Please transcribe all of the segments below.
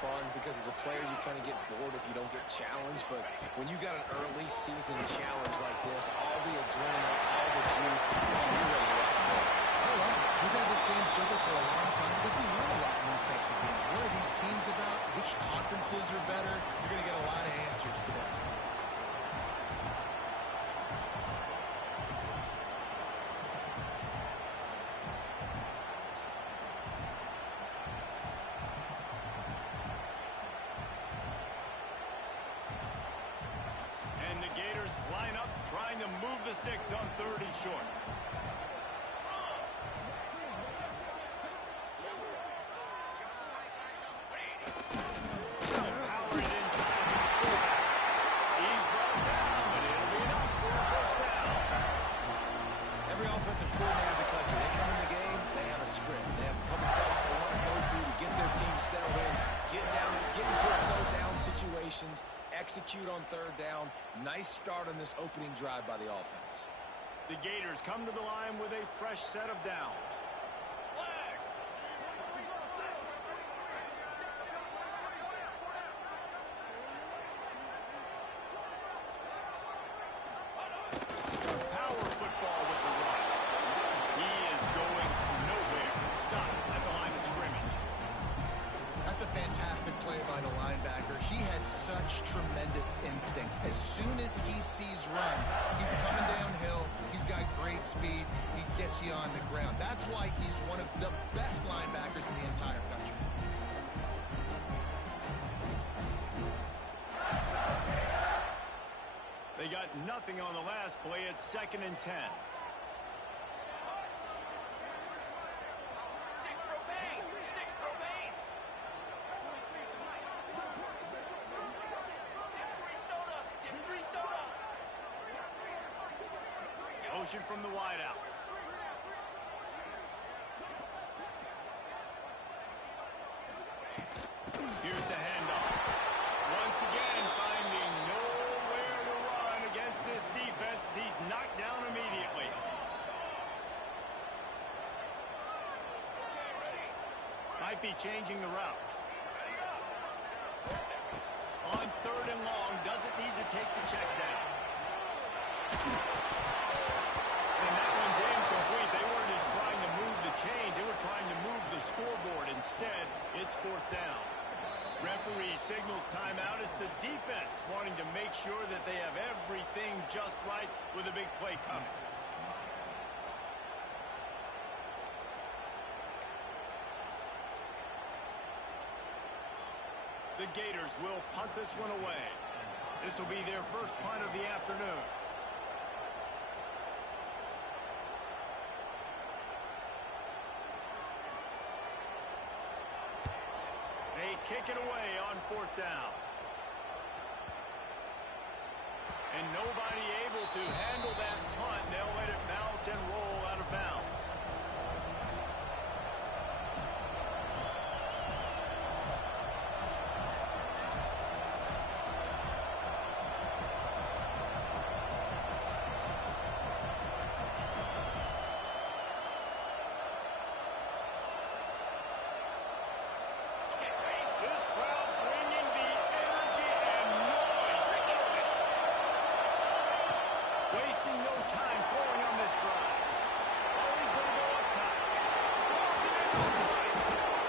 fun because as a player you kind of get bored if you don't get challenged. But when you got an early season challenge like this, all the adrenaline, all the juice, you're ready to rock and roll. I love this. We've had this game circled for a long time because we learn a lot in these types of games. What are these teams about? Which conferences are better? You're going to get a lot of answers today. And the Gators line up, trying to move the sticks on 3rd and short. Powered inside. He's brought down, but it'll be enough for a first down. Every offensive coordinator in the country, they come in the game, they have a script. They have a couple plays they want to go through to get their team settled in, get down and get in good third down situations, execute on 3rd down. Nice start on this opening drive by the offense. The Gators come to the line with a fresh set of downs. Power football with the run. He is going nowhere. Stop at the line of scrimmage. That's a fantastic play by the linebacker. He has such tremendous instincts. As soon as he sees run, he's coming downhill. He's got great speed. He gets you on the ground. That's why he's one of the best linebackers in the entire country. They got nothing on the last play. It's 2nd and 10. Motion from the wideout. Here's the handoff. Once again, finding nowhere to run against this defense. He's knocked down immediately. Might be changing the route. On 3rd and long, doesn't need to take the check down. And that one's incomplete. They weren't just trying to move the chains. They were trying to move the scoreboard. Instead, it's 4th down. Referee signals timeout. It's the defense wanting to make sure that they have everything just right with a big play coming. The Gators will punt this one away. This will be their first punt of the afternoon. They kick it away on 4th down. And nobody able to handle that punt. They'll let it bounce and roll out of bounds. Wasting no time throwing on this drive. Always going to go up top.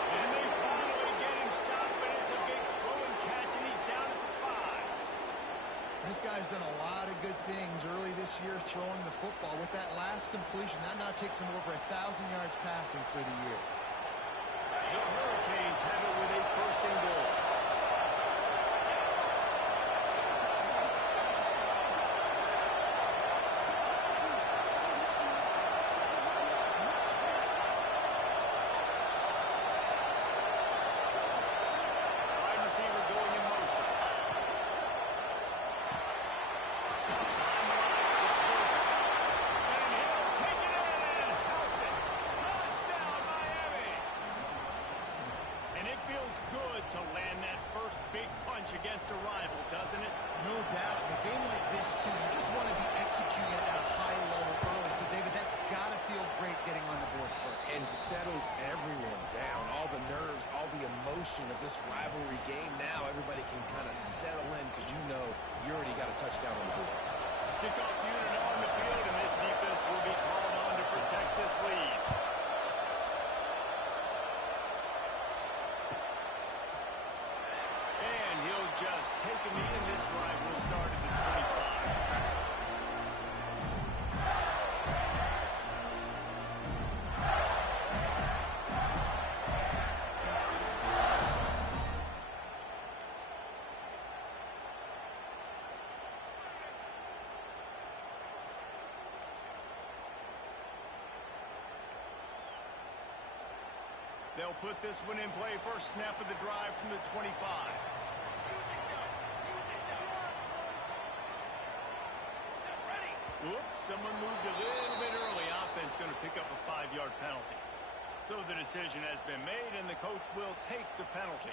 And they finally get him stopped, but it's a big throw and catch, and he's down at the 5. This guy's done a lot of good things early this year throwing the football. With that last completion, that now takes him over 1,000 yards passing for the year. The Hurricanes have it with a 1st and goal. To land that first big punch against a rival, doesn't it? No doubt. In a game like this, too, you just want to be executing at a high level early. So, David, that's got to feel great getting on the board first. And settles everyone down. All the nerves, all the emotion emotion of this rivalry game. Now everybody can kind of settle in because you know you already got a touchdown on the board. Kickoff unit on the field, and this defense will be called on to protect this lead. And he'll just take a knee, and this drive will start at the 25. They'll put this one in play. First snap of the drive from the 25. Oops, someone moved a little bit early. Offense going to pick up a 5-yard penalty. So the decision has been made, and the coach will take the penalty.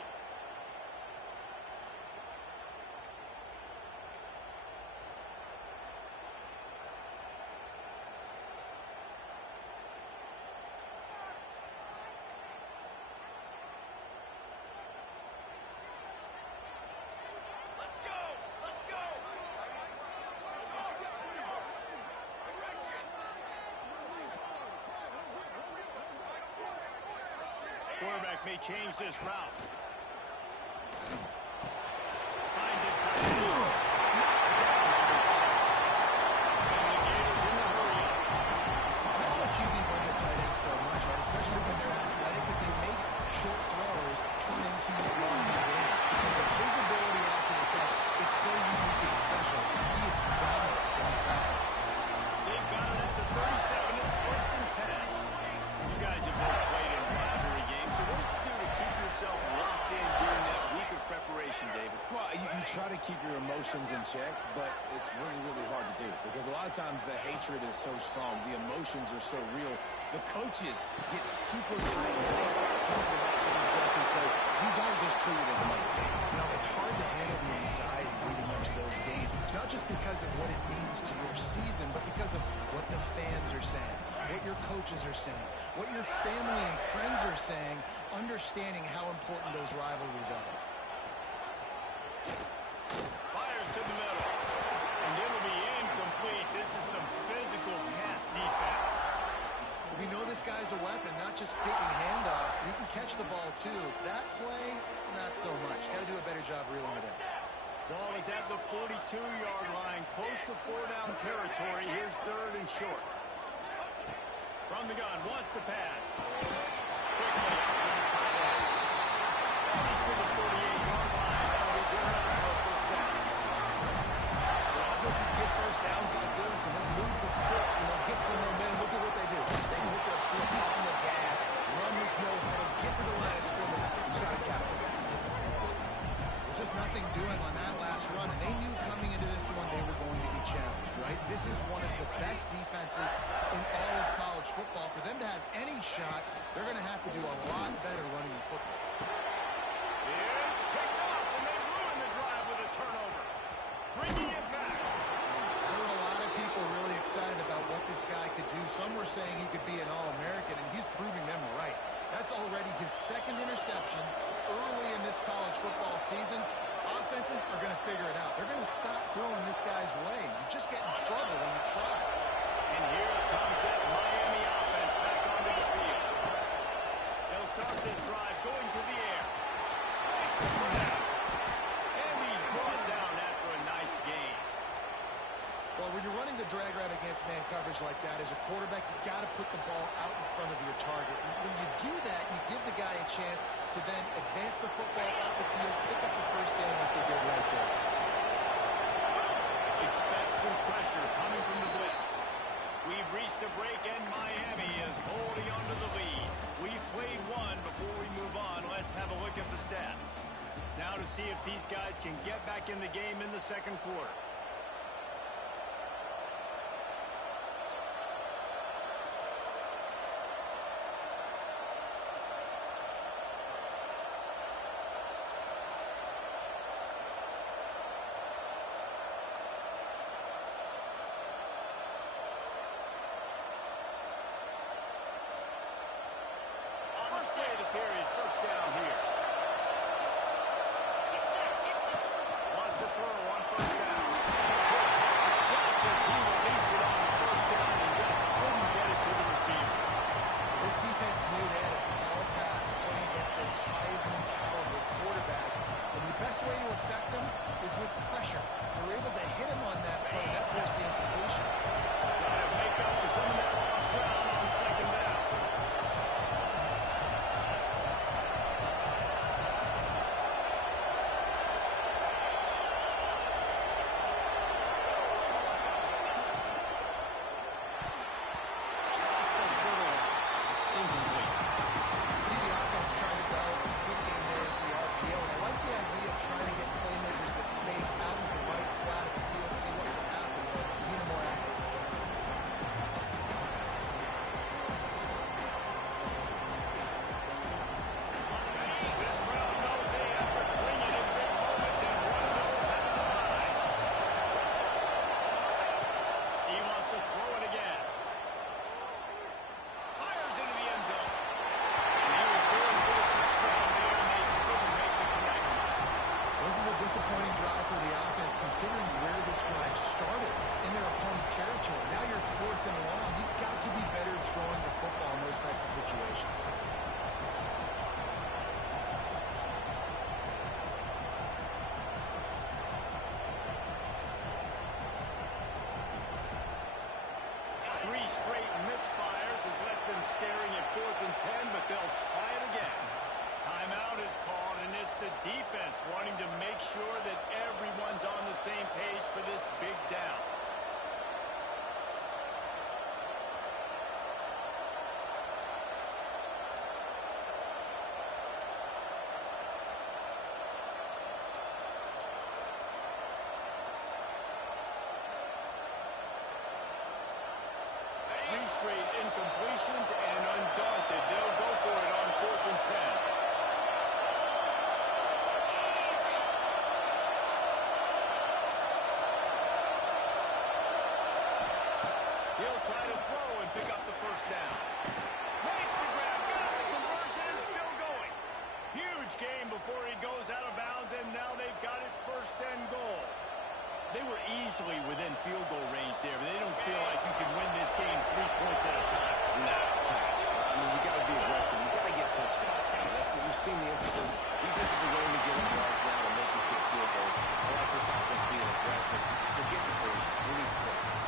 Quarterback may change this route. Finds his tight end. And the Gators in the hurry up. That's what QBs like their tight ends so much, right? Especially when they're athletic, because they make short throws turn into long gains. Because of his ability after the catch, it's so uniquely special. He is dominant in this offense. They've got it at the 37. It's first and 10. You guys have both played in rivalry games, so what did you do to keep yourself locked in during that week of preparation, David? Well, you try to keep your emotions in check, but it's really, really hard to do because a lot of times the hatred is so strong. The emotions are so real. The coaches get super tight and they start talking about things, Jesse, so you don't just treat it as another game. No, it's hard to handle the anxiety leading up to those games, not just because of what it means to your season, but because of what the fans are saying, what your coaches are saying, what your family and friends are saying, understanding how important those rivalries are. Fires to the middle. And it'll be incomplete. This is some physical pass defense. We know this guy's a weapon, not just taking handoffs, but he can catch the ball too. That play, not so much. Got to do a better job reeling it in. Ball is at the 42-yard line, close to 4-down territory. Here's third and short. From the gun, wants to pass. Quickly out to the tight end. He's to the 48-yard line. That'll be good enough for a first down. The offenses get first downs like this and then move the sticks and they get some momentum. Look at what they do. They put their foot on the gas, run this no-huddle, get to the line of scrimmage, and try to capitalize. Just nothing doing on that last run, and they knew coming into this one they were going to be challenged, right? This is one of the best defenses in all of college football. For them to have any shot, they're going to have to do a lot better running the football. It's picked off, and they ruin the drive with a turnover. Bringing it back. There were a lot of people really excited about what this guy could do. Some were saying he could be an All-American, and he's proving them right. That's already his second interception early in this college football season. Offenses are going to figure it out. They're going to stop throwing this guy's way. You just get in trouble when you try. And here comes that Miami offense back onto the field. They'll start this drive going to the air. It's the down. And he's brought down after a nice gain. Well, when you're running the drag route against man coverage like that, as a quarterback, you got to put the ball out in front of your target. When you do that, you give the guy a chance to then advance the football up the field, pick up the first down like they did right there. Expect some pressure coming from the blitz. We've reached the break, and Miami is holding on to the lead. We've played one. Before we move on, let's have a look at the stats. Now to see if these guys can get back in the game in the second quarter. First play of the period, first down here. disappointing drive for the offense, considering where this drive started, in their opponent territory. Now you're 4th and long. You've got to be better throwing the football in those types of situations. Three straight misfires has left them staring at 4th and 10, but they'll try it again. Timeout is called, and it's the defense wanting to make sure that everyone's on the same page for this big down. Three straight incompletions, and undaunted, they'll go for it on 4th and 10. He'll try to throw and pick up the first down. Makes the grab, got the conversion, and still going. Huge gain before he goes out of bounds, and now they've got it 1st and goal. They were easily within field goal range there, but they don't feel like you can win this game 3 points at a time. Nah, pass. I mean, you got to be aggressive. You got to get touchdowns, man. You've seen the emphasis. Defenses are willing to give up yards now to make you kick field goals. I like this offense being aggressive. Forget the threes. We need 6s.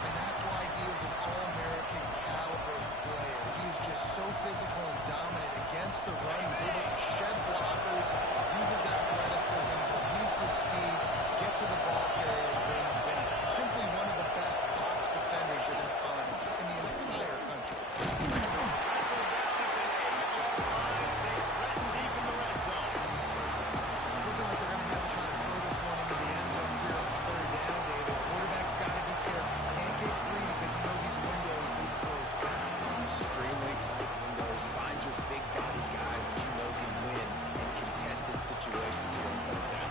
And that's why he is an all-American caliber player. He is just so physical and dominant against the run. He's able to shed blockers, use his athleticism, use his speed, get to the ball carrier and bring him down. Simply one of the best box defenders you're going to find in the entire country. Wrestled down at the 8-yard line as they threaten deep in the red zone. It's looking like they're going to have to try to throw this one into the end zone here on 3rd down, David. Quarterback's got to be careful. Can't get free because you know these windows, they close fast. Extremely tight windows. Find your big body guys that you know can win in contested situations here on 3rd down.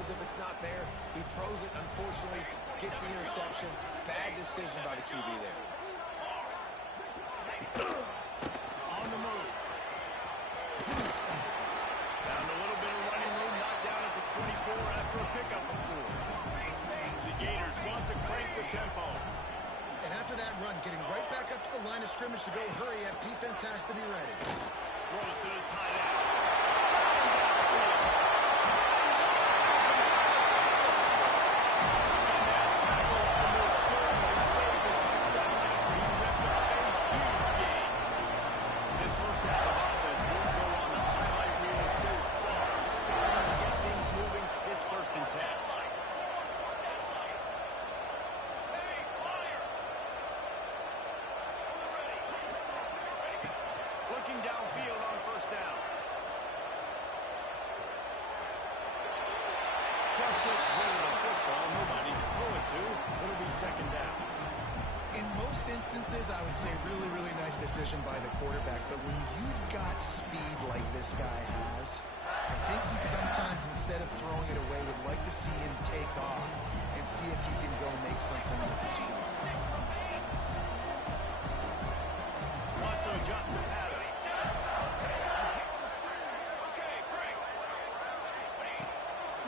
If it's not there, he throws it, unfortunately, gets the interception. Bad decision by the QB there. On the move. Found a little bit of running room, knocked down at the 24 after a pickup of 4. The Gators want to crank the tempo. And after that run, getting right back up to the line of scrimmage to go hurry up, defense has to be ready. Throws to the tight end. Looking downfield on 1st down. Just gets rid of the football. Nobody to throw it to. It'll be 2nd down. In most instances, I would say really, really nice decision by the quarterback. But when you've got speed like this guy has, I think he sometimes, instead of throwing it away, would like to see him take off and see if he can go make something with his feet. Wants to adjust the pattern.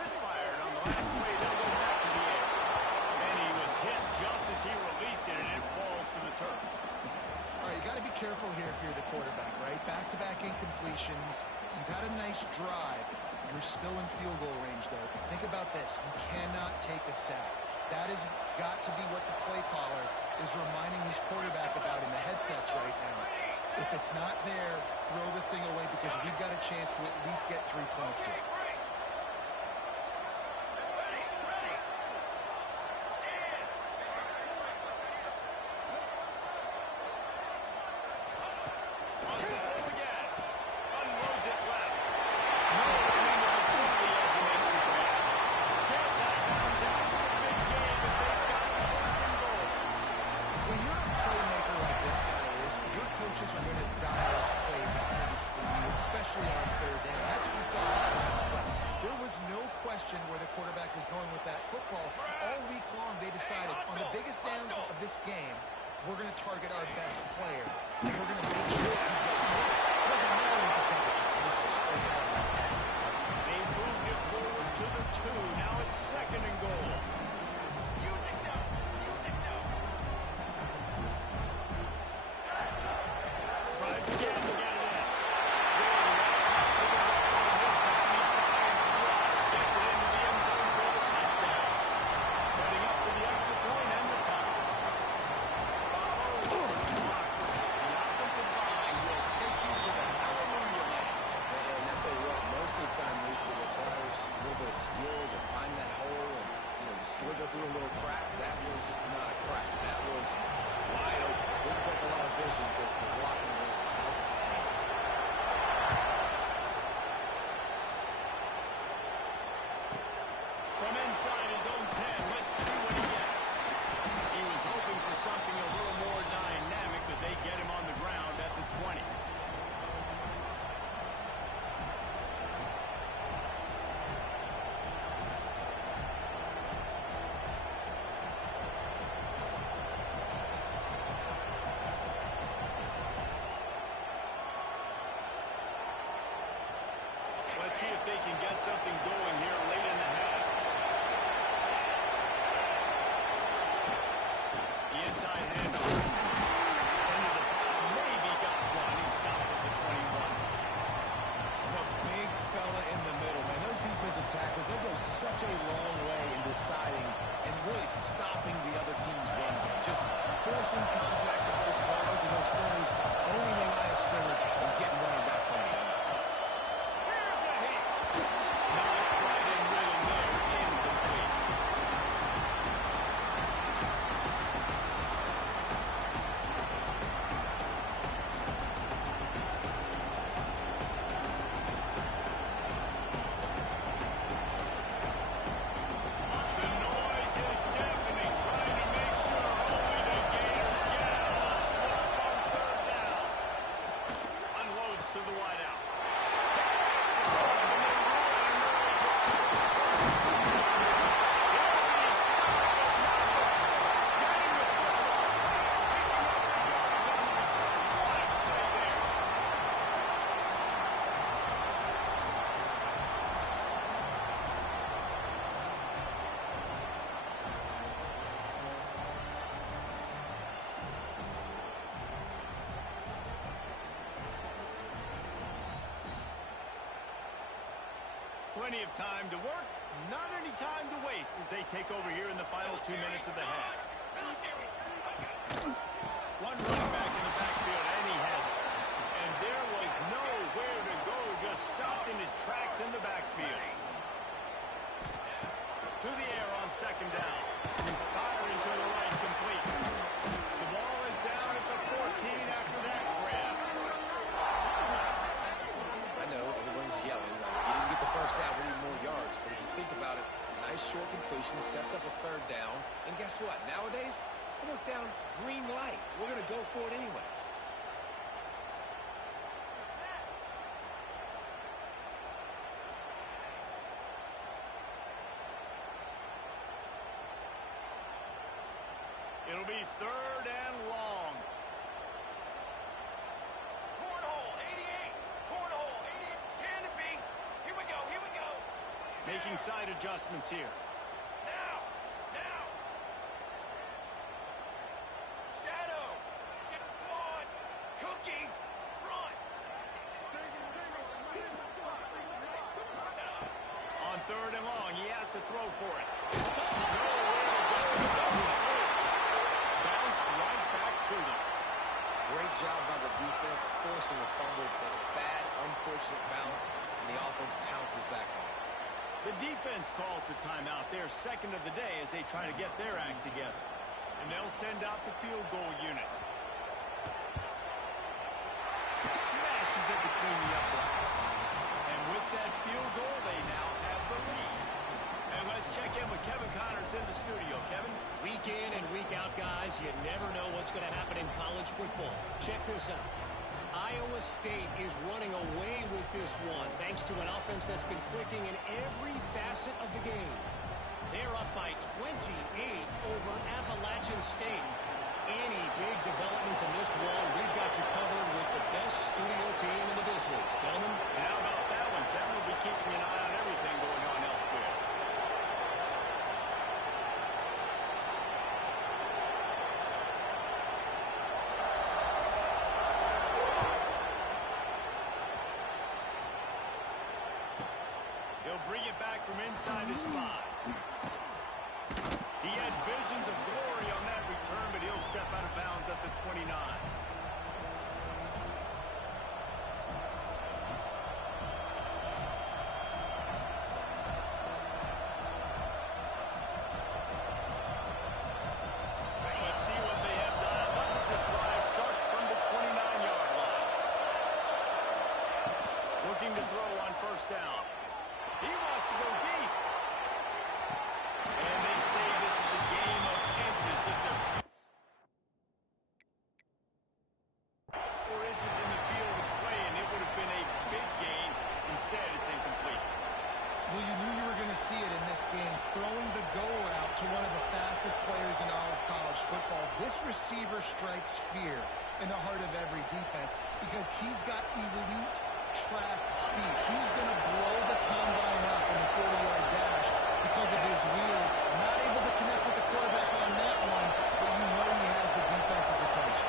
Misfired on the last play. They'll go back to the air. And he was hit just as he released it, and it falls to the turf. All right, you got to be careful here if you're the quarterback, right? Back-to-back incompletions. You've had a nice drive. You're still in field goal range, though. Think about this. You cannot take a sack. That has got to be what the play caller is reminding his quarterback about in the headsets right now. If it's not there, throw this thing away because we've got a chance to at least get 3 points here. decided on the biggest downs of this game, we're going to target our best player, and we're going to make sure he gets looks. It doesn't matter what the coverages. We saw it right there. They moved it forward to the 2. Now it's 2nd and goal. Music now. Music now. Tries again to get it in. Gets it into the end zone for the touchdown. Setting up for the extra point and the tie. The offensive line will take you to the hallelujah land. And I tell you what, most of the time, Lisa, it requires a little bit of skill to find that hole and, slither through a little crack. That was not a crack. That was wide open. Didn't take a lot of vision because the blocking was outstanding. From inside his own 10, let's see what he gets. He was hoping for something a little more dynamic, but they get him on the ground at the 20. Let's see if they can get something going here late in the half. The inside handoff. Into the ball. Maybe got one. He stopped at the 21. The big fella in the middle, man. Those defensive tackles, they go such a long way in deciding and really stopping the other team's run game. Just forcing contact with those guards and those centers, owning the line of scrimmage, and getting running backs on the ground. Here's a hit. Not quite in rhythm there. Incomplete. The noise is deafening, trying to make sure only the Gators get out of the swamp on 3rd down. Unloads to the wideout. Plenty of time to work, not any time to waste as they take over here in the final 2 minutes of the half. One running back in the backfield, and he has it. And there was nowhere to go, just stopped in his tracks in the backfield. To the air on 2nd down. Firing to the right, complete. The ball is down at the 14 after that grab. I know everyone's yelling, like, you didn't get the first down, we need more yards. But if you think about it, nice short completion, sets up a 3rd down. And guess what? Nowadays, 4th down, green light. We're going to go for it anyways. It'll be 3rd and long. Cornhole, 88. Cornhole, 88. Can it be? Here we go. Here we go. Making side adjustments here. Now. Now. Shadow. Come on. Cookie. Run. On 3rd and long, he has to throw for it. Nowhere to go. Bounced right back to them. Great job by the defense, forcing the fumble, but a bad, unfortunate bounce, and the offense pounces back on it. The defense calls the timeout, their 2nd of the day as they try to get their act together. And they'll send out the field goal unit. Smashes it between the uprights. And with that field goal, they now have the lead. And let's check in with Kevin Connors in the studio. Kevin? Week in and week out, guys, you never know what's going to happen in college football. Check this out. Iowa State is running away with this one, thanks to an offense that's been clicking in every facet of the game. They're up by 28 over Appalachian State. Any big developments in this one, we've got you covered with the best studio team in the business. Gentlemen. And how about that one? Kevin will be keeping an eye on everything going on elsewhere. He'll bring it back from inside his spot. He had visions of glory on that return, but he'll step out of bounds at the 29. Let's see what they have done. As this drive starts from the 29-yard line. Looking to throw on first down. He wants to go deep. And they say this is a game of inches. Just a 4 inches in the field of play, and it would have been a big gain. Instead, it's incomplete. Well, you knew you were going to see it in this game, throwing the go route to one of the fastest players in all of college football. This receiver strikes fear in the heart of every defense because he's got elite track speed. He's going to blow the combine up in the 40-yard dash because of his wheels. Not able to connect with the quarterback on that one, but you know he has the defense's attention.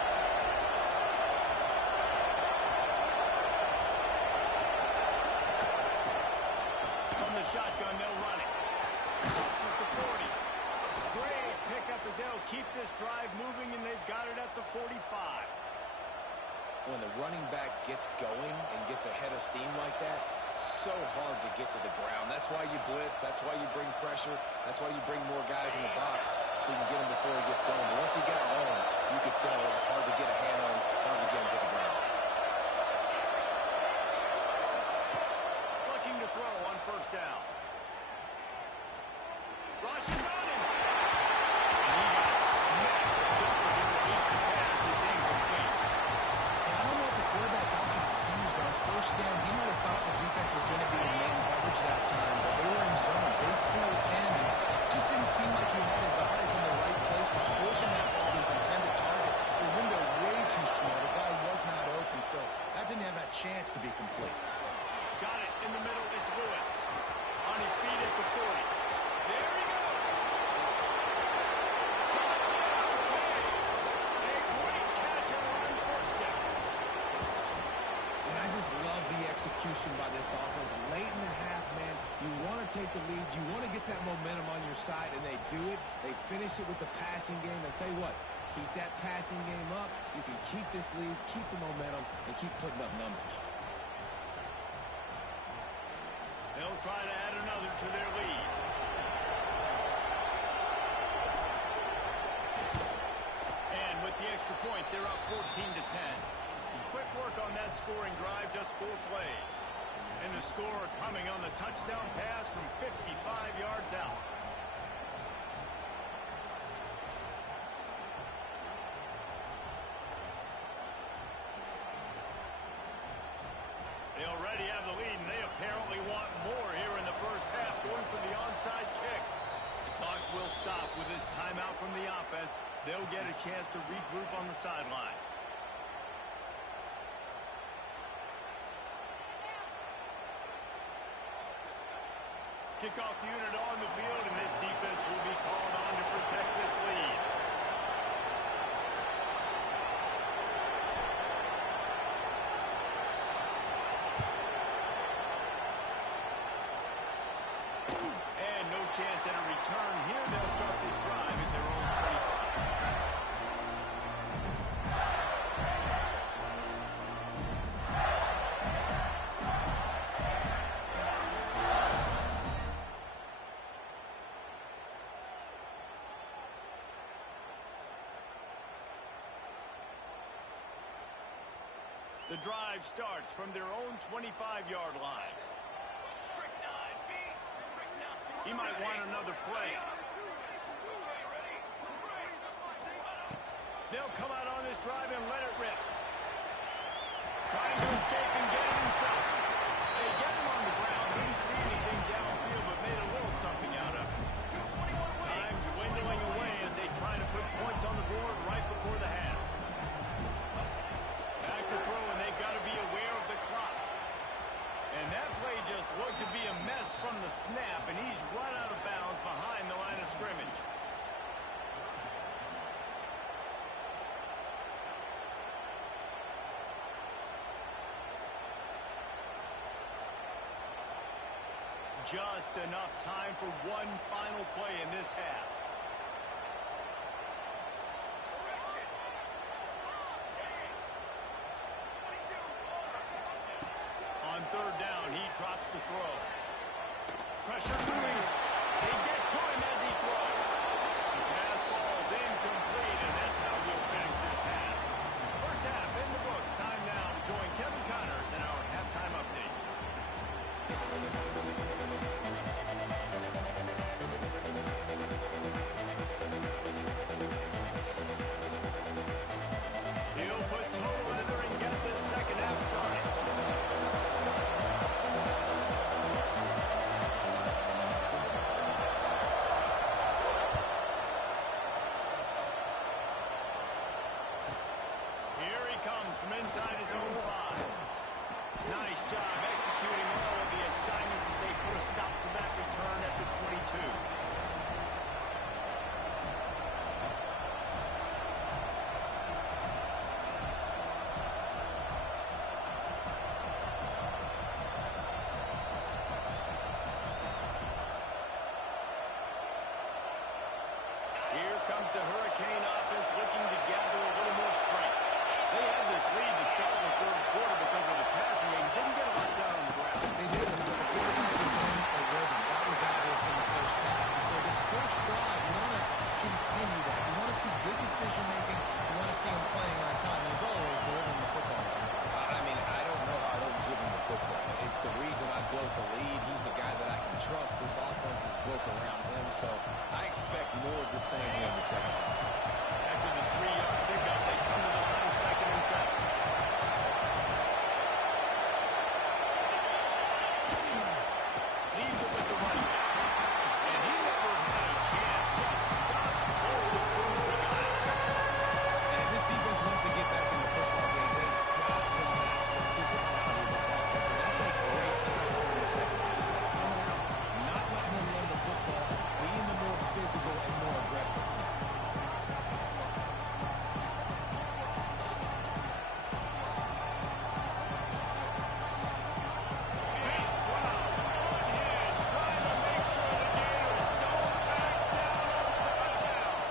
From the shotgun, they'll run it. Crosses the 40. Great pickup as they'll keep this drive moving, and they've got it at the 45. When the running back gets going and gets ahead of steam like that, so hard to get to the ground. That's why you blitz. That's why you bring pressure. That's why you bring more guys in the box so you can get him before he gets going. But once he got going, you could tell it was hard to get a hand on him, hard to get him to the ground. Looking to throw on first down. Rushes on him. And he got smacked just as he released the pass. It's incomplete. I don't know if the quarterback got confused on first down. He might have thought the defense was going to be in man coverage that time, but they were in zone. They fooled him, and just didn't seem like he had his eyes in the right place, was forcing that ball to his intended target. The window way too small. The guy was not open, so that didn't have that chance to be complete. Got it in the middle. It's Lewis. On his feet at the 40. There he goes. Touchdown, Cade. A great catch and run for 6. And I just love the execution by this offense. Late in the half, man, you want to take the lead. You want to get that momentum on your side, and they do it. They finish it with the passing game. I tell you what, keep that passing game up. You can keep this lead, keep the momentum, and keep putting up numbers. They'll try to add another to their lead. And with the extra point, they're up 14-10. Quick work on that scoring drive, just 4 plays. And the score coming on the touchdown pass from 55 yards out. They already have the lead, and they apparently want more here in the first half, going for the onside kick. The clock will stop with this timeout from the offense. They'll get a chance to regroup on the sideline. Kickoff unit on the field, and this defense will be called on to protect this lead. And no chance at a return here. They'll start this drive at their own 25. The drive starts from their own 25-yard line. He might want another play. They'll come out on this drive and let it rip. Trying to escape and get it himself. They get him on the ground. Didn't see anything downfield, but made a little something out of it. Just enough time for one final play in this half. On third down, he drops the throw. Pressure coming. They get to him as he throws. The pass falls incomplete, and that's how we'll finish this half. First half in the books. Time now to join Kevin Connors in our halftime update. He'll put total leather and get this second half started. Here he comes from inside his own 5. Nice job executing all of the assignments as they put a stop to that return at the 22. Here comes the Hurricane offense looking to gather a little more strength. They had this lead to start the third quarter because of the passing game. Didn't get a lot done on the ground. They did, but the quarterback was in a rhythm. That was obvious in the first half. And so this first drive, you want to continue that. You want to see good decision-making. You want to see him playing on time. And as always, delivering the football. I mean, I don't know how I don't give him the football. It's the reason I built the lead. He's the guy that I can trust. This offense is built around him, so I expect more of the same here in the second half. After the 3-yard pickup, they come to the line, 2nd and 7. Leaves it with the running back. And he never had a chance. Just stopped cold as soon as he got it. And if this defense wants to get back in the football game, they've got to match the physicality of this offense. And that's a great start for the second half. Coming out, not letting them run the football, being the more physical and more aggressive team. This crowd on him, trying to make sure the Gators don't back down on third down.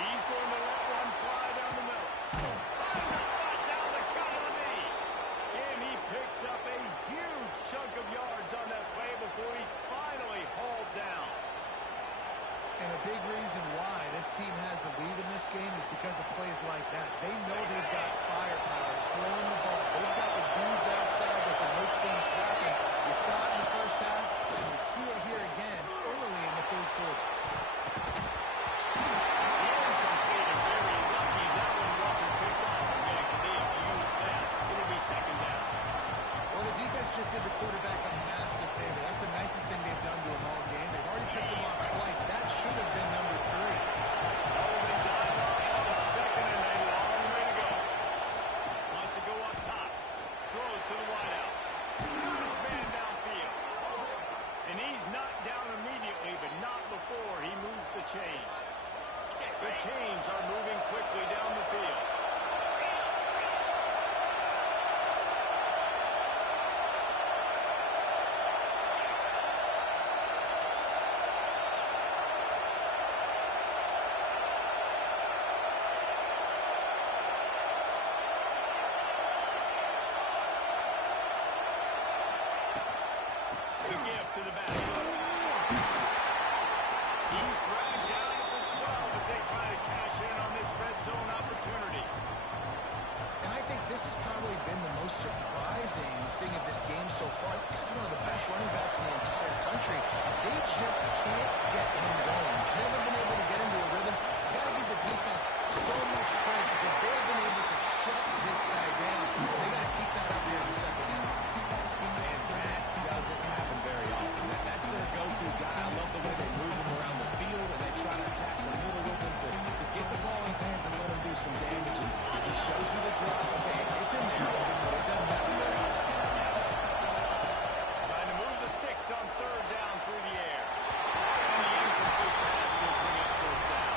He's going to let one fly down the middle. Finds a spot down the gut of the knee. And he picks up a huge chunk of yards on that play before he's finally hauled down. And a big reason why this team has the lead in this game is because of plays like that. They know they've got firepower throwing the ball. They've got the dudes outside that can make things happen. You saw it in the first half, and we see it here again early in the third quarter. Incomplete and very lucky that one wasn't picked off. Again, if they use that, it'll be 2nd down. Well, the defense just did the quarterback a massive favor. That's the nicest thing they've done to him all game. They've already picked him off twice. That should have been number 3. Holding dive on 2nd and a long way to go. Wants to go up top. Throws to the wideout. Got his man downfield. And he's knocked down immediately, but not before he moves the chains. The Canes are moving quickly down the field. The give to the back. He's dragged down at the 12 as they try to cash in on this red zone opportunity. And I think this has probably been the most surprising thing of this game so far. This guy's one of the best running backs in the entire country. They just can't get him going. He's never been able to get into a rhythm. You got to give the defense so much credit because they have been able to shut this guy down. They got to keep that up here in the second half. And that doesn't happen very often. That's their go-to guy. I love the way they move him around the field, and they try to attack the middle with him to get the ball in his hands and let him do some damage. And he shows you the drop. Okay, it's in there, but it doesn't happen very often. Trying to move the sticks on 3rd down through the air. And the incomplete pass will bring up 4th down.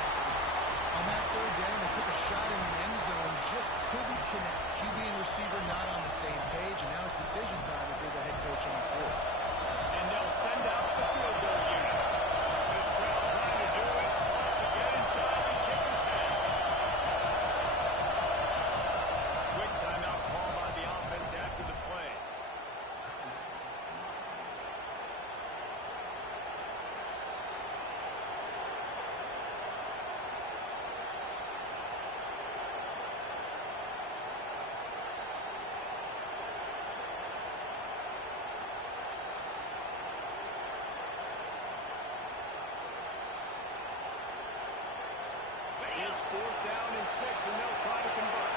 4th down and 6, and they'll try to convert.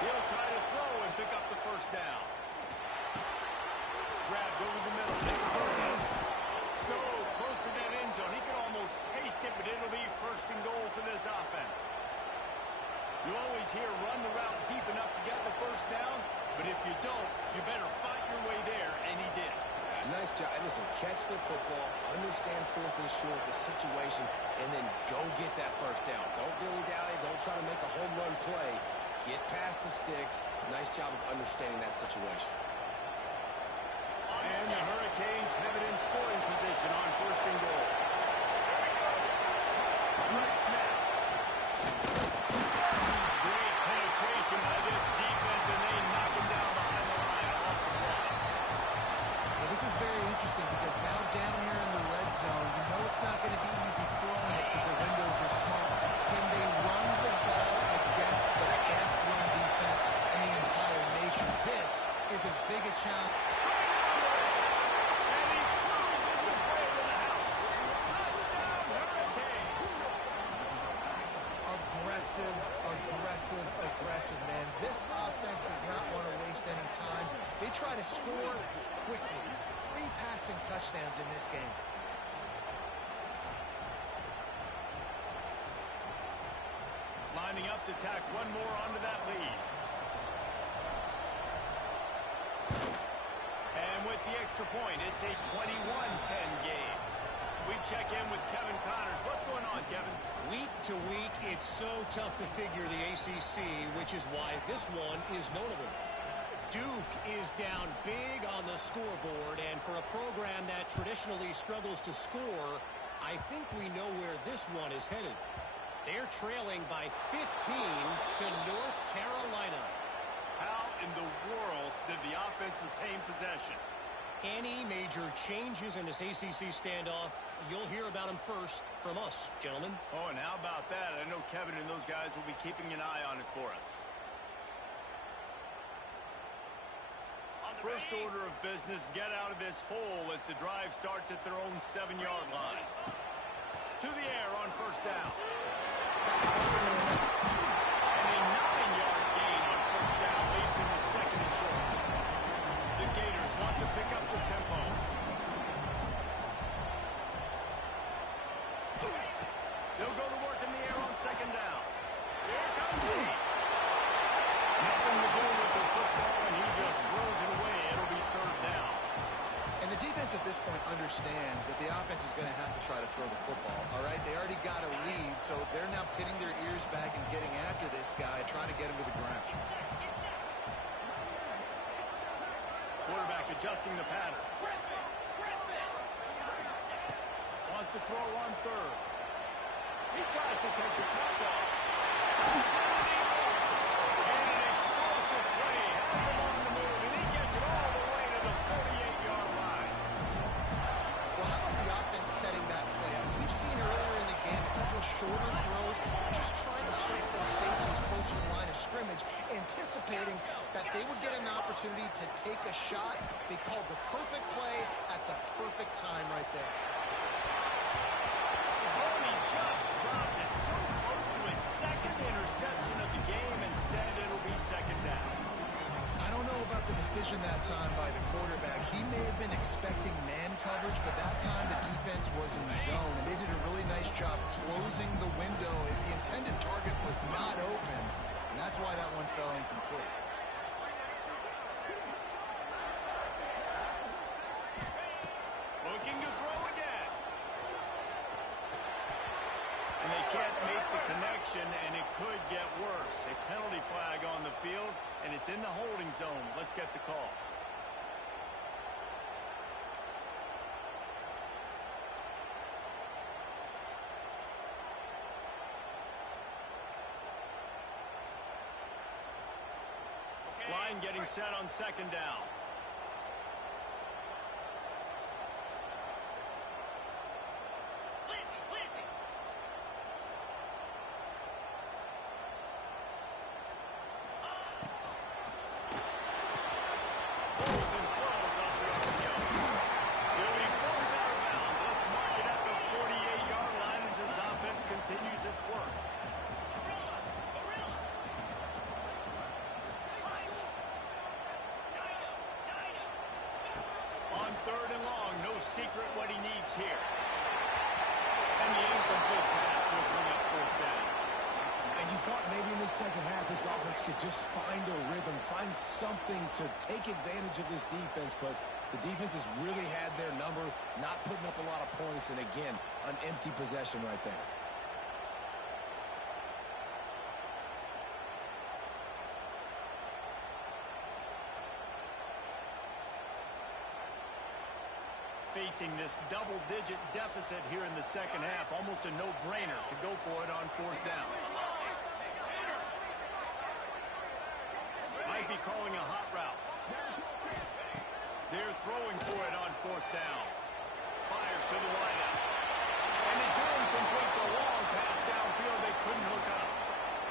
He'll try to throw and pick up the 1st down. Grabbed over the middle. So close to that end zone. He can almost taste it, but it'll be 1st and goal for this offense. You always hear run the route deep enough to get the 1st down, but if you don't, you better fight your way there, and he did. Yeah, nice job. And listen, catch the football, understand 4th and short, the situation, and then go get that 1st down. Don't dilly-dally. Don't try to make a home run play. Get past the sticks. Nice job of understanding that situation. And the Hurricanes have it in scoring position on 1st and goal. Right snap. Great penetration by this defense, and they knock him down behind the line. Awesome run. Well, this is very interesting because now down here in the red zone, you know it's not going to be easy throwing it because the windows are small. Can they run the ball against the best run defense in the entire nation? This is as big a challenge. And he cruises his way to the house. Touchdown, Hurricane. Aggressive, man. This offense does not want to waste any time. They try to score quickly. 3 passing touchdowns in this game. Lining up to tack one more onto that lead. And with the extra point, it's a 21-10 game. We check in with Kevin Connors. What's going on, Kevin? Week to week, it's so tough to figure the ACC, which is why this one is notable. Duke is down big on the scoreboard, and for a program that traditionally struggles to score, I think we know where this one is headed. They're trailing by 15 to North Carolina. How in the world did the offense retain possession? Any major changes in this ACC standoff, you'll hear about them first from us, gentlemen. Oh, and how about that? I know Kevin and those guys will be keeping an eye on it for us. First order of business, get out of this hole as the drive starts at their own 7-yard line. To the air on 1st down. And a 9-yard gain on 1st down leaves them to 2nd and short. The Gators want to pick up the tempo. They'll go to work in the air on 2nd down. Here comes he. Nothing to do with the football, and he just throws it away. It'll be 3rd down. And the defense at this point understands that the offense is going to have to try to throw the football, all right? They already got a lead, so they're now pinning their ears back and getting after this guy, trying to get him to the ground. Quarterback adjusting the pattern. Wants to throw on 3rd. He tries to take the top off. He's in the deep ball. And an explosive play has him on the move, and he gets it all the way to the 48-yard line. Well, how about the offense setting that play up? We've seen earlier in the game a couple of shorter throws, just trying to set those safeties close to the line of scrimmage, anticipating that they would get an opportunity to take a shot. They called the perfect play at the perfect time right there. He just dropped it so close to his 2nd interception of the game. Instead, it'll be 2nd down. I don't know about the decision that time by the quarterback. He may have been expecting man coverage, but that time the defense was in zone, and they did a really nice job closing the window. The intended target was not open, and that's why that one fell incomplete. Looking to throw again. And they can't make the connection, and it could get worse. A penalty flag on the field, and it's in the holding zone. Let's get the call. Line getting set on 2nd down. secret what he needs here. And the incomplete pass will bring up fourth down. And you thought maybe in the second half this offense could just find a rhythm, find something to take advantage of this defense, but the defense has really had their number, not putting up a lot of points, and again, an empty possession right there. Facing this double-digit deficit here in the second half, almost a no-brainer to go for it on fourth down. Might be calling a hot route. They're throwing for it on fourth down. Fires to the wideout. And it's incomplete. The long pass downfield, they couldn't hook up.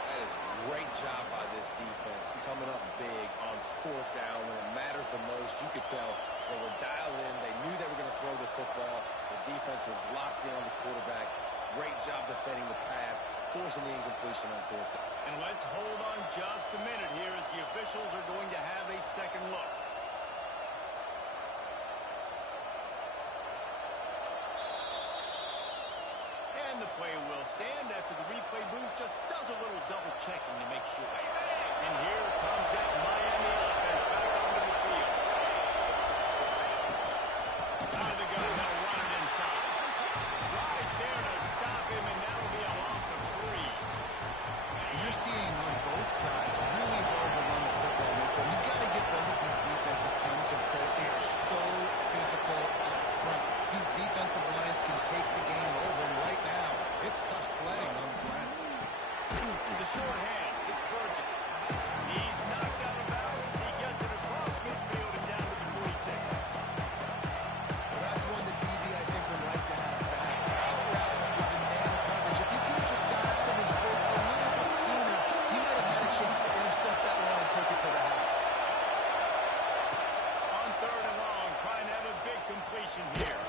That is a great job by this defense, coming up big on fourth down when it matters the most. You could tell they were dialed in. They knew they were going to throw the football. The defense was locked in on the quarterback. Great job defending the pass, forcing the incompletion on fourth down. And let's hold on just a minute here as the officials are going to have a second look. And the play will stand after the replay booth just does a little double checking to make sure. And here comes that Miami offense back onto the field. Out of the gun, they'll run it inside. Right there to stop him, and that'll be a loss of 3. You're seeing on both sides really hard to run the football in this one. You've got to give both of these defenses tons of credit. They are so physical up front. These defensive lines can take the game over, and right now, it's tough sledding on the ground. The short hands, it's Burgess. He's knocked out of bounds as he gets it across midfield and down to the 46. Well, that's one that DB, I think, would like to have back. Out route is in man coverage. If he could have just got out of his work a little bit sooner, he might have had a chance to intercept that one and take it to the house. On third and long, trying to have a big completion here.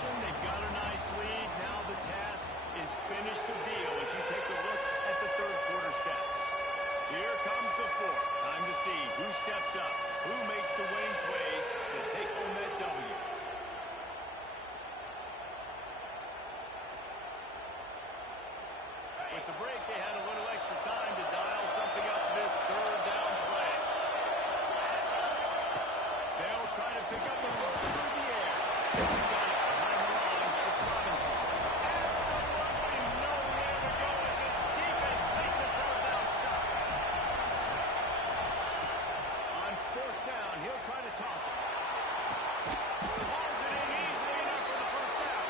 They've got a nice lead. Now the task is finish the deal as you take a look at the third quarter stats. Here comes the fourth. Time to see who steps up, who makes the winning plays to take home that W. With the break, they had a little extra time to dial something up for this third down play. They'll try to pick up the ball through the air. Got it. Absolutely nowhere to go as his defense makes a third down stop. On fourth down, he'll try to toss it. Hauls it in easily enough for the first down.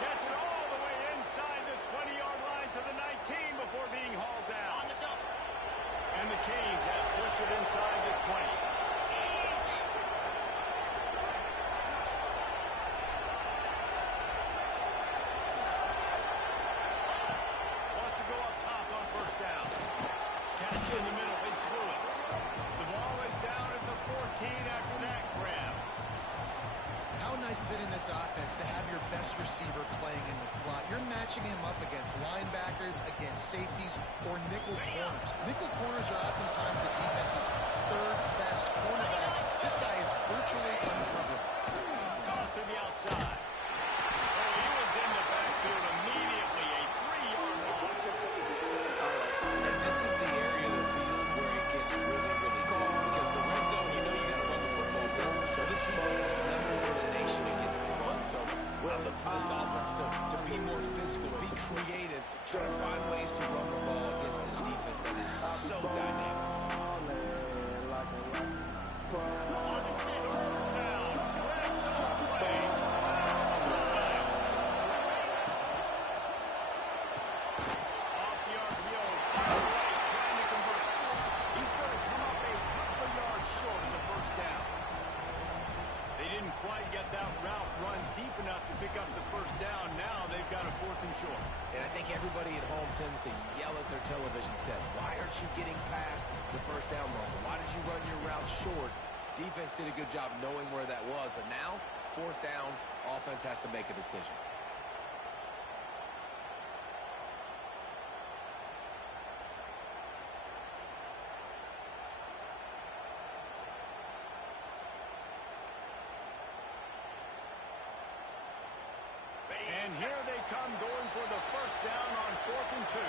Gets it all the way inside the 20-yard line to the 19 before being hauled down. And the Canes have pushed it inside the 20. In the middle, it's Lewis. The ball is down at the 14 after that grab. How nice is it in this offense to have your best receiver playing in the slot? You're matching him up against linebackers, against safeties, or nickel corners. Nickel corners are oftentimes the defense's third best cornerback. This guy is virtually uncoverable. Toss to the outside. Oh, he was in the backfield immediately. A 3-yard loss. And this is the area of the field where it gets really, really tough because the red zone, you know you got to run the football well. So this defense is number one in the nation against the run. So I look for this offense to be more physical, be creative, try to find ways to run the ball against this defense that is so dynamic. And I think everybody at home tends to yell at their television set, why aren't you getting past the first down marker? Why did you run your route short? Defense did a good job knowing where that was, but now, fourth down, offense has to make a decision. And here they come going for the first down on 4th and 2.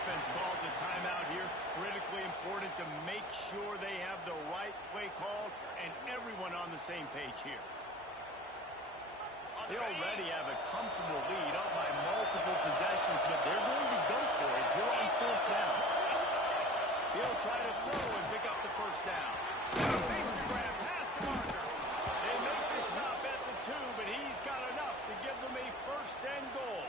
Offense calls a timeout here. Critically important to make sure they have the right play called and everyone on the same page here. They already have a comfortable lead up by multiple possessions, but they're going to go for it here on 4th down. He'll try to throw and pick up the first down. Makes a grab past the marker. They make the stop at the 2, but he's got enough to give them a first and goal.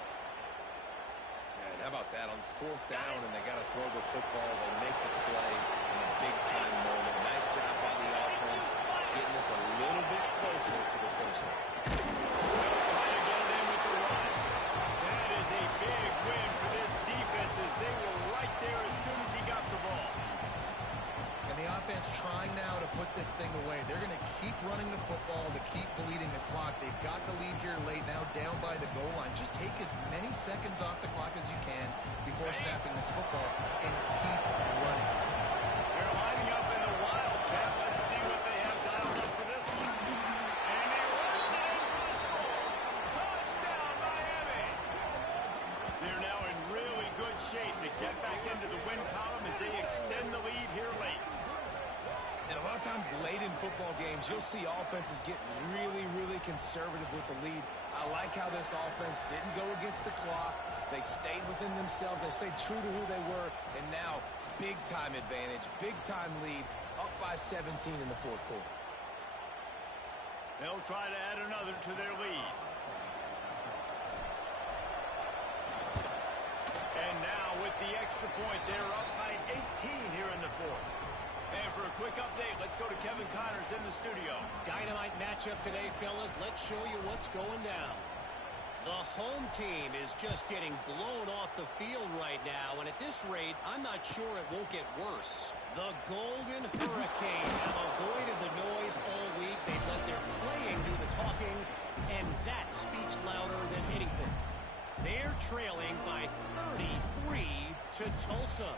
How about that on 4th down, and they got to throw the football. They make the play in a big-time moment. Nice job by the offense, getting this a little bit closer to the finish line. They'll try to get it in with the run. That is a big win for this defense as they were right there as soon as he got the ball. And the offense trying now to put this thing away. They're going to keep running the football to keep bleeding the clock. They've got the lead here late, now down by the goal line. Just take as many seconds off the clock as you can before snapping this football and keep running. They're lining up in the Wildcat. Let's see what they have dialed up for this one. And he runs it in for the score. Touchdown, Miami. They're now in really good shape to get back into the win column as they extend the lead here late. And a lot of times late in football games, you'll see offenses get really, really conservative with the lead. I like how this offense didn't go against the clock. They stayed within themselves. They stayed true to who they were. And now, big-time advantage, big-time lead, up by 17 in the 4th quarter. They'll try to add another to their lead. And now with the extra point, they're up by 18 here in the 4th. And for a quick update, let's go to Kevin Connors in the studio. Dynamite matchup today, fellas. Let's show you what's going down. The home team is just getting blown off the field right now, and at this rate, I'm not sure it won't get worse. The Golden Hurricane have avoided the noise all week. They've let their playing do the talking, and that speaks louder than anything. They're trailing by 33 to Tulsa.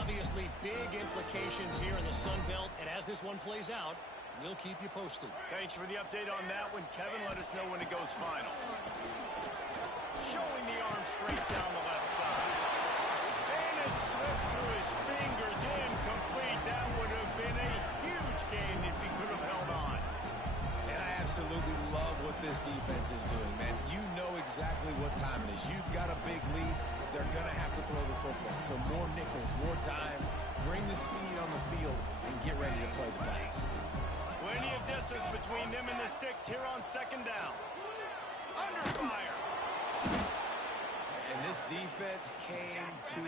Obviously, big implications here in the Sun Belt, and as this one plays out, we'll keep you posted. Thanks for the update on that one, Kevin. Let us know when it goes final. Showing the arm straight down the left side. And it slips through his fingers, incomplete. That would have been a huge gain if he could have held on. And I absolutely love what this defense is doing, man. You know exactly what time it is. You've got a big lead. They're going to have to throw the football. So more nickels, more dimes, bring the speed on the field, and get ready to play the pass. Plenty of distance between them and the sticks here on 2nd down. Under fire. And this defense came to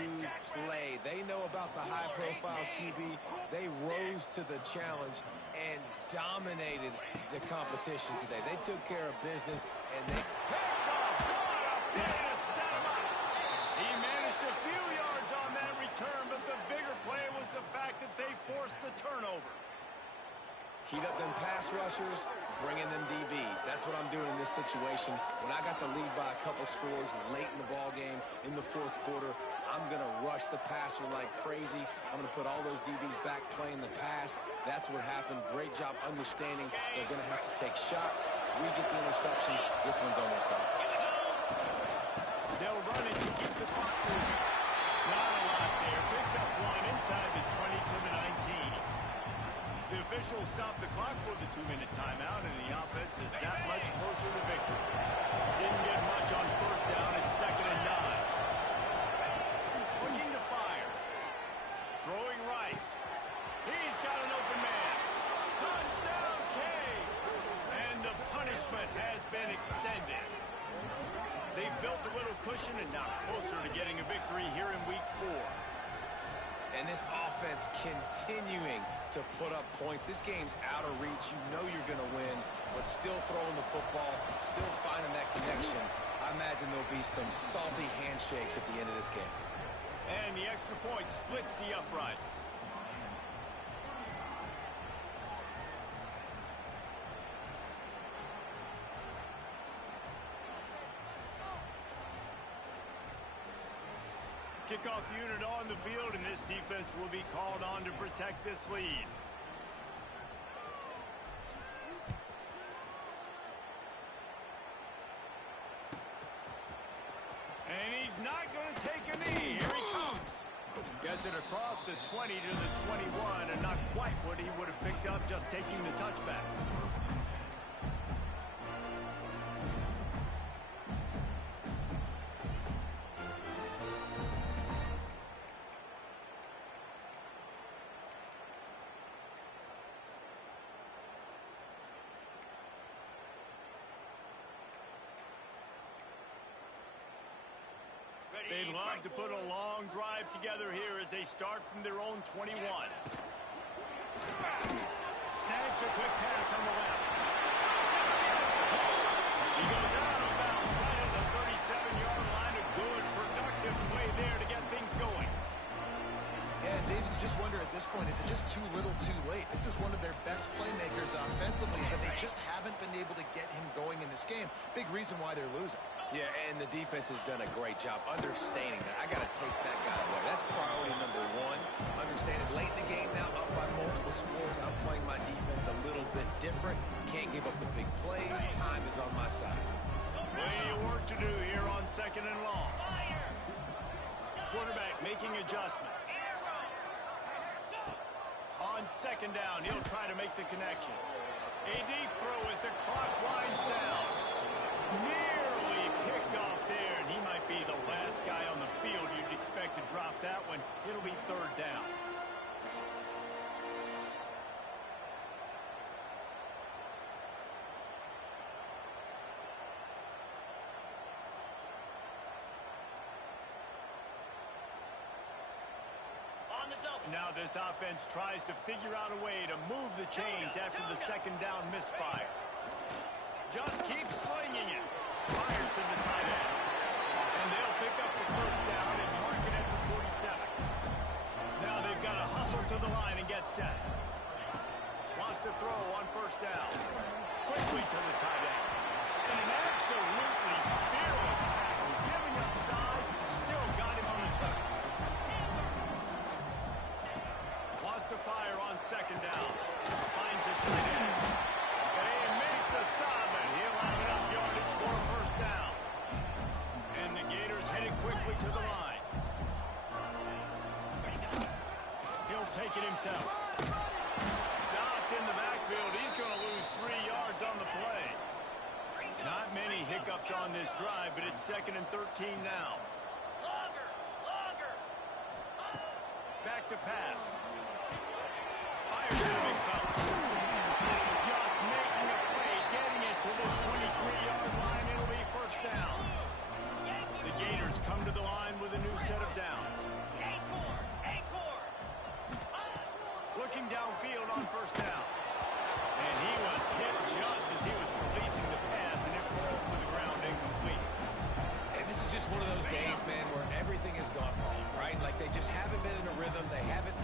play. They know about the high-profile QB. They rose to the challenge and dominated the competition today. They took care of business, and they... He managed a few yards on that return, but the bigger play was the fact that they forced the turnover. Heat up them pass rushers, bring in them DBs. That's what I'm doing in this situation. When I got the lead by a couple scores late in the ball game in the 4th quarter, I'm going to rush the passer like crazy. I'm going to put all those DBs back playing the pass. That's what happened. Great job understanding they're going to have to take shots. We get the interception. This one's almost over. They'll run it to keep the clock moving. Not a lot there. Picks up one inside the 20 to the 19. The officials stopped the clock for the 2-minute timeout, and the offense is that much closer to victory. Didn't get much on 1st down. It's 2nd and 9. Looking to fire. Throwing right. He's got an open man. Touchdown, Cade. And the punishment has been extended. They've built a little cushion and now closer to getting a victory here in week 4. And this offense continuing to put up points. This game's out of reach. You know you're going to win, but still throwing the football, still finding that connection. I imagine there'll be some salty handshakes at the end of this game. And the extra point splits the uprights. Kickoff unit on the field, and this defense will be called on to protect this lead. And he's not going to take a knee. Here he comes. Gets it across the 20 to the 21, and not quite what he would have picked up just taking the touchback. They'd love to put a long drive together here as they start from their own 21. Snags a quick pass on the left. He goes out of bounds right at the 37-yard line. A good, productive play there to get things going. Yeah, David, you just wonder at this point, is it just too little too late? This is one of their best playmakers offensively, but they just haven't been able to get him going in this game. Big reason why they're losing. Yeah, and the defense has done a great job understanding that. I got to take that guy away. That's priority number one. Understanding late in the game now, up by multiple scores. I'm playing my defense a little bit different. Can't give up the big plays. Time is on my side. Plenty of work to do here on 2nd and long. Quarterback making adjustments. On 2nd down, he'll try to make the connection. A deep throw as the clock winds down. Nearly picked off there, and he might be the last guy on the field you'd expect to drop that one. It'll be 3rd down. Now this offense tries to figure out a way to move the chains after the 2nd down misfire. Just keeps slinging it. Fires to the tight end. And they'll pick up the 1st down and mark it at the 47. Now they've got to hustle to the line and get set. Wants to throw on 1st down. Quickly to the tight end. And an absolutely fearless tackle. Giving up size. Still got him on the toe. Wants to fire on 2nd down. Finds a tight end. They make the stop, and he'll have enough yardage for a 1st down. And the Gators headed quickly to the line. He'll take it himself. Stopped in the backfield. He's going to lose 3 yards on the play. Not many hiccups on this drive, but it's 2nd and 13 now. Back to pass. Fires to the big fella. Just making a play, getting it to the 23-yard line. It'll be 1st down. The Gators come to the line with a new set of downs. Looking downfield on 1st down. And he was hit just as he was releasing the pass, and it falls to the ground incomplete. And this is just one of those days, man, where everything has gone wrong, right? Like they just haven't been in a rhythm. They haven't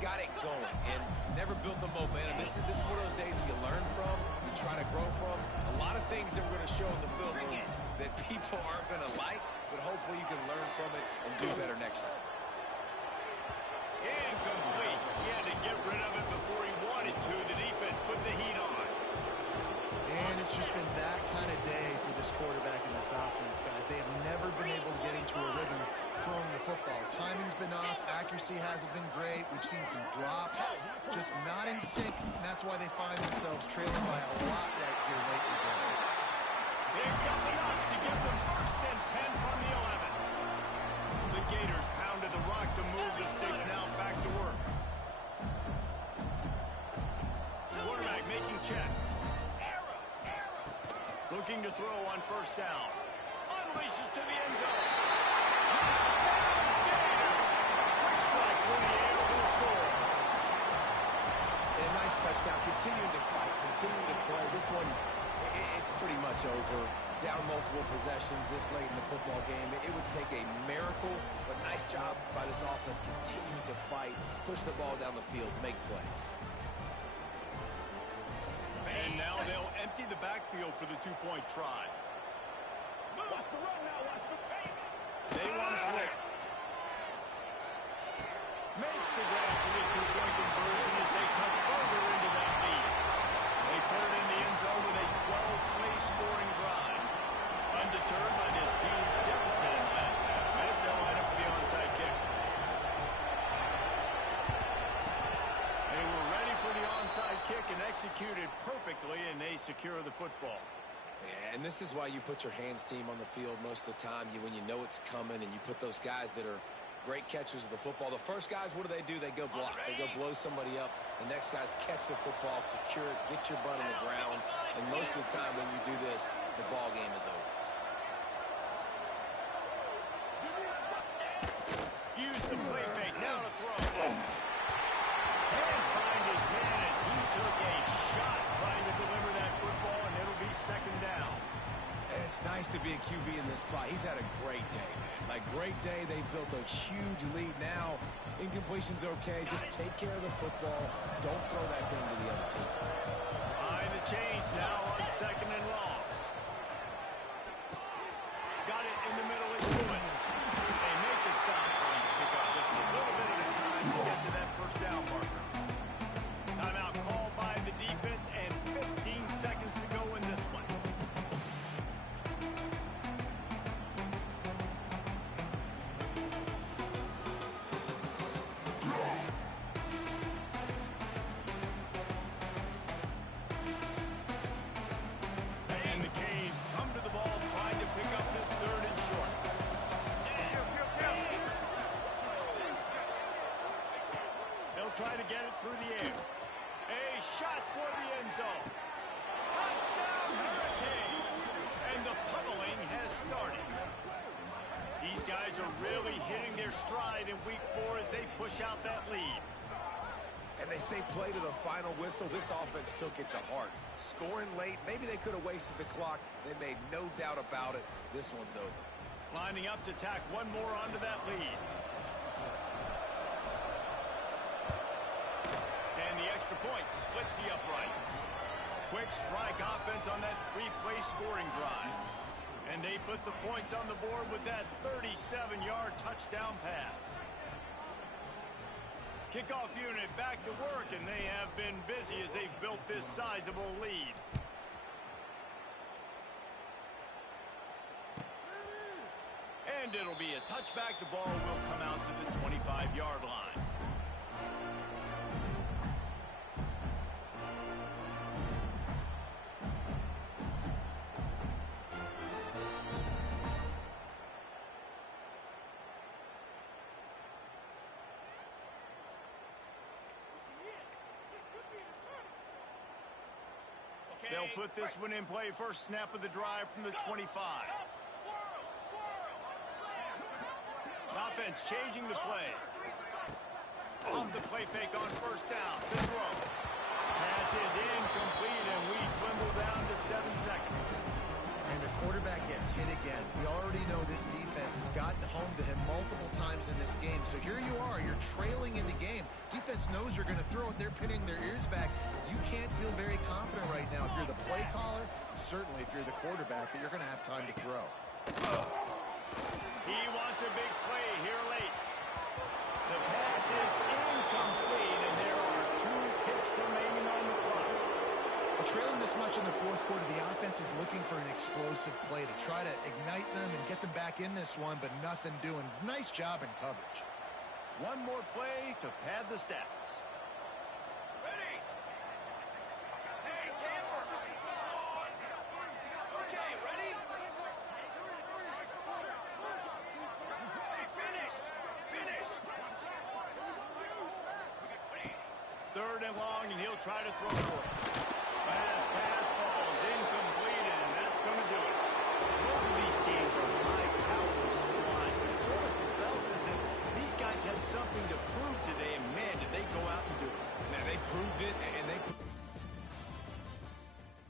got it going and never built the momentum. This is one of those days that you learn from, you try to grow from. A lot of things that we're going to show in the film room that people aren't going to like, but hopefully you can learn from it and do better next time. Incomplete. He had to get rid of it before he wanted to. The defense put the heat on. And it's just been that kind of day for this quarterback and this offense, guys. They have never been able to get into a rhythm throwing the football. Timing's been off. Accuracy hasn't been great. We've seen some drops. Just not in sync. And that's why they find themselves trailing by a lot right here late in the game. Picks up enough to give them 1st and 10 from the 11. The Gators pounded the rock to move the sticks. Now back to work. Quarterback making checks. Looking to throw on 1st down. Unleashes to the end zone. Quick strike for the air for the score. And a nice touchdown. Continuing to fight, continuing to play. This one, it's pretty much over. Down multiple possessions this late in the football game. It would take a miracle, but nice job by this offense continuing to fight, push the ball down the field, make plays. And now they'll empty the backfield for the 2-point try. They want to flip. Makes the grab for the two-point conversion as they cut further into that lead. They put it in the end zone with a 12-play scoring drive. Undeterred by this huge deficit in the last half, they'll line up for the onside kick. They were ready for the onside kick and executed perfectly, and they secure the football. Yeah, and this is why you put your hands team on the field most of the time. When you know it's coming, and you put those guys that are great catchers of the football. The first guys, what do? They go block. They go blow somebody up. The next guys catch the football, secure it, get your butt on the ground. And most of the time when you do this, the ball game is over. Use the play fake. Now to throw. Can't find his man as he took a shot trying to deliver that football, and it'll be second down. And it's nice to be a QB in this spot. He's had a great day, man. Like, great day. They built a huge lead. Now, incompletion's okay. Just take care of the football. Don't throw that thing to the other team. Behind the chains now on second and long. Got it in the middle of Lewis. They make the stop, trying to pick up just a little bit of the time to get to that first down marker. Timeout called by the defense, and 15 seconds to go in this one. And the Canes come to the ball, trying to pick up this third and short. They'll try to get it through the air. A shot toward the end zone. Touchdown, Hurricane! And the pummeling has started. These guys are really hitting their stride in week 4 as they push out that lead. And they say play to the final whistle. This offense took it to heart. Scoring late, maybe they could have wasted the clock. They made no doubt about it. This one's over. Lining up to tack one more onto that lead. And the extra point splits the uprights. Quick strike offense on that 3-play scoring drive. And they put the points on the board with that 37-yard touchdown pass. Kickoff unit back to work, and they have been busy as they've built this sizable lead. And it'll be a touchback. The ball will come out to the 25-yard line. They'll put this one in play. First snap of the drive from the 25. Offense changing the play. Off the play fake on first down. To throw. Pass is incomplete, and we dwindle down to 7 seconds. And the quarterback gets hit again. We already know this defense has gotten home to him multiple times in this game. So here you are. You're trailing in the game. Defense knows you're going to throw it. They're pinning their ears back. You can't feel very confident right now if you're the play caller, certainly if you're the quarterback, that you're going to have time to throw. He wants a big play here late. The pass is incomplete, and there are 2 ticks remaining on the clock. Trailing this much in the fourth quarter, the offense is looking for an explosive play to try to ignite them and get them back in this one, but nothing doing. Nice job in coverage. One more play to pad the stats. Ready? Hey, camper! Okay, ready? Hey, finish! Finish! Third and long, and he'll try to throw for it. Pass